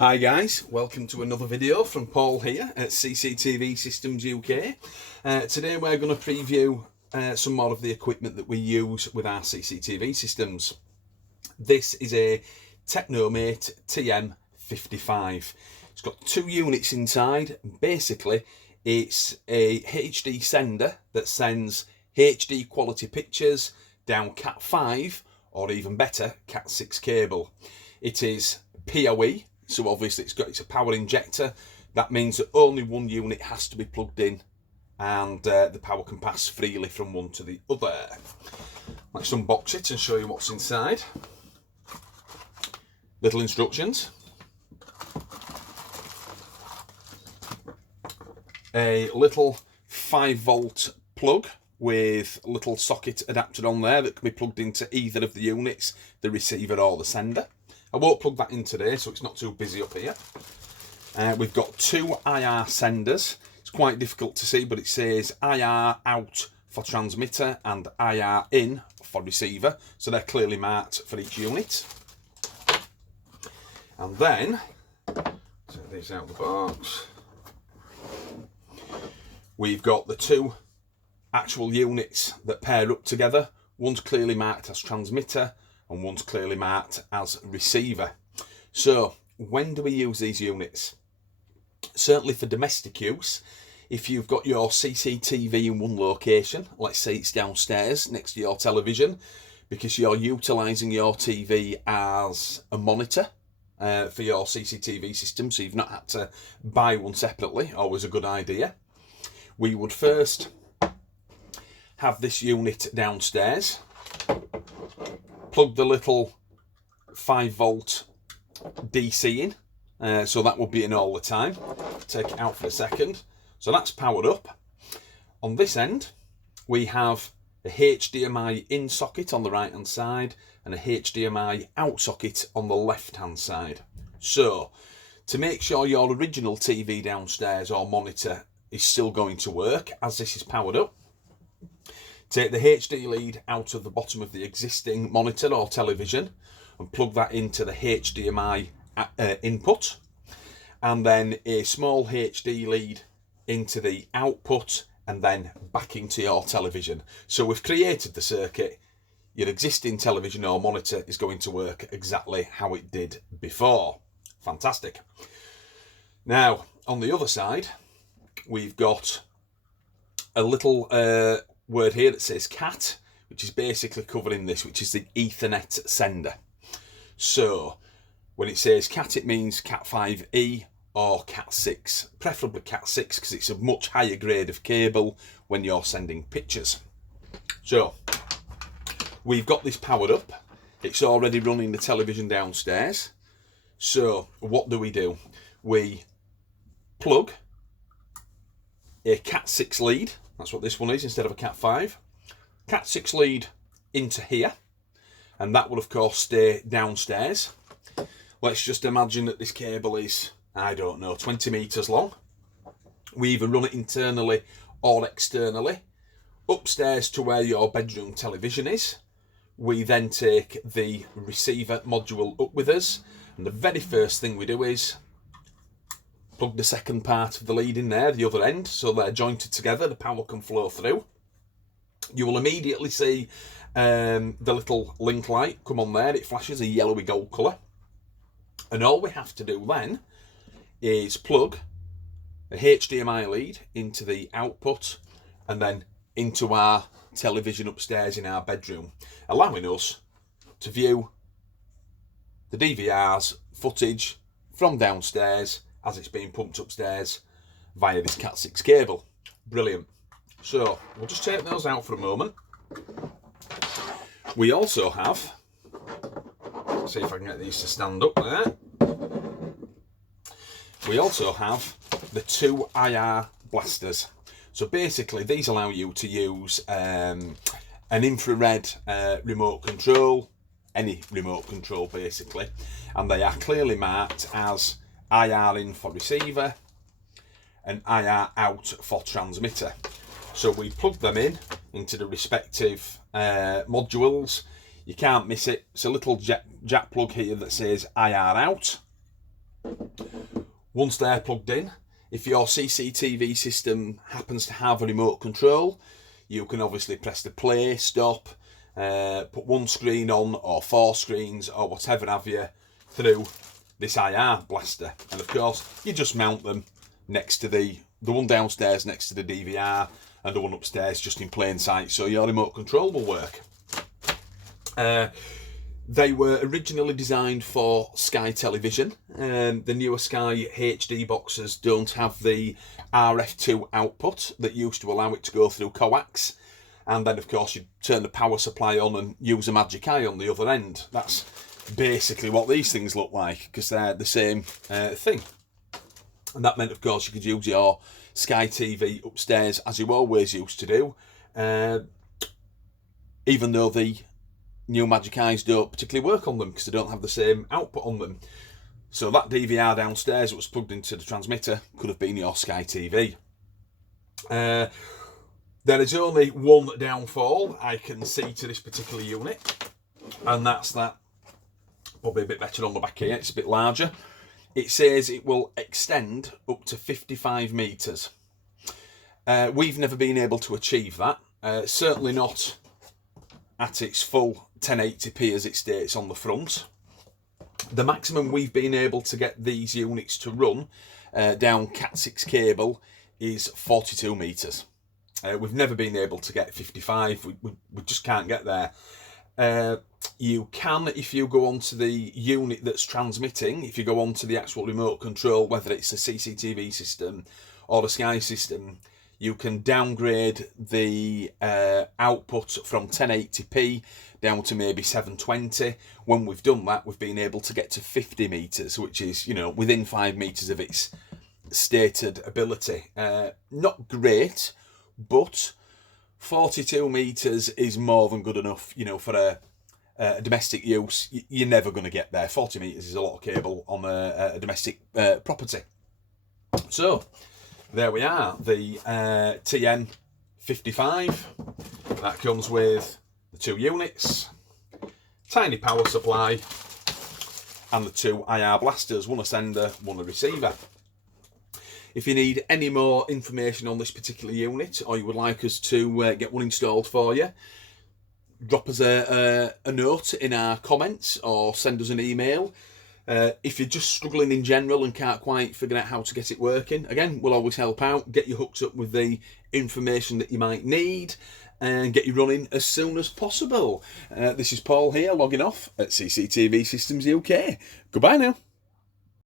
Hi guys, welcome to another video from Paul here at CCTV Systems UK. Today we're going to preview some more of the equipment that we use with our CCTV systems. This is a Technomate TM-55. It's got two units inside. Basically, it's a HD sender that sends HD quality pictures down Cat5 or even better, Cat6 cable. It is POE. So obviously it's a power injector. That means that only one unit has to be plugged in and the power can pass freely from one to the other. Let's unbox it and show you what's inside. Little instructions. A little 5-volt plug with a little socket adapter on there that can be plugged into either of the units, the receiver or the sender. I won't plug that in today, so it's not too busy up here. We've got two IR senders. It's quite difficult to see, but it says IR out for transmitter and IR in for receiver. So they're clearly marked for each unit. And then, take these out of the box. We've got the two actual units that pair up together. One's clearly marked as transmitter, and one's clearly marked as receiver. So when do we use these units? Certainly for domestic use, if you've got your CCTV in one location, let's say it's downstairs next to your television, because you're utilising your TV as a monitor for your CCTV system, so you've not had to buy one separately, always a good idea. We would first have this unit downstairs, plug the little 5-volt DC in, so that will be in all the time. Take it out for a second. So that's powered up. On this end, we have a HDMI in socket on the right hand side and a HDMI out socket on the left hand side. So to make sure your original TV downstairs or monitor is still going to work as this is powered up, take the HD lead out of the bottom of the existing monitor or television and plug that into the HDMI input, and then a small HD lead into the output and then back into your television. So we've created the circuit. Your existing television or monitor is going to work exactly how it did before. Fantastic. Now, on the other side, we've got a little word here that says Cat, which is basically covering this, which is the Ethernet sender. So when it says Cat, it means Cat5e or Cat6, preferably Cat6 because it's a much higher grade of cable when you're sending pictures. So we've got this powered up. It's already running the television downstairs. So what do? We plug a Cat6 lead, that's what this one is instead of a Cat5, Cat6 lead into here, and that will of course stay downstairs. Let's just imagine that this cable is, I don't know, 20 metres long. We either run it internally or externally. Upstairs to where your bedroom television is, we then take the receiver module up with us, and the very first thing we do is plug the second part of the lead in there, the other end, so they're jointed together, the power can flow through. You will immediately see the little link light come on there. It flashes a yellowy gold colour. And all we have to do then is plug a HDMI lead into the output and then into our television upstairs in our bedroom, allowing us to view the DVR's footage from downstairs as it's being pumped upstairs via this Cat6 cable. Brilliant. So we'll just take those out for a moment. We also have, let's see if I can get these to stand up there. We also have the two IR blasters. So basically these allow you to use an infrared remote control, any remote control basically, and they are clearly marked as IR in for receiver and IR out for transmitter. So we plug them in into the respective modules. You can't miss it. It's a little jack plug here that says IR out. Once they're plugged in, if your CCTV system happens to have a remote control, you can obviously press the play, stop, put one screen on or 4 screens or whatever have you through this IR blaster. And of course, you just mount them next to the one downstairs next to the DVR and the one upstairs just in plain sight, so your remote control will work. They were originally designed for Sky Television. The newer Sky HD boxes don't have the RF2 output that used to allow it to go through coax. And then, of course, you turn the power supply on and use a magic eye on the other end. That's basically what these things look like, because they're the same thing. And that meant, of course, you could use your Sky TV upstairs as you always used to do, even though the new Magic Eyes don't particularly work on them because they don't have the same output on them. So that DVR downstairs that was plugged into the transmitter could have been your Sky TV. There is only one downfall I can see to this particular unit, and that's that, probably a bit better on the back here, it's a bit larger. It says it will extend up to 55 metres. We've never been able to achieve that, certainly not at its full 1080p as it states on the front. The maximum we've been able to get these units to run down Cat6 cable is 42 metres. We've never been able to get 55, we just can't get there. You can, if you go onto the unit that's transmitting, if you go onto the actual remote control, whether it's a CCTV system or the Sky system, you can downgrade the output from 1080p down to maybe 720. When we've done that, we've been able to get to 50 metres, which is, you know, within 5 metres of its stated ability. Not great, but 42 metres is more than good enough, you know, for a domestic use. You're never going to get there. 40 metres is a lot of cable on a domestic property. So there we are, the TM-55. That comes with the 2 units, tiny power supply, and the 2 IR blasters, one a sender, one a receiver. If you need any more information on this particular unit, or you would like us to get one installed for you, drop us a note in our comments or send us an email. If you're just struggling in general and can't quite figure out how to get it working, again, we'll always help out, get you hooked up with the information that you might need and get you running as soon as possible. This is Paul here, logging off at CCTV Systems UK. Goodbye now.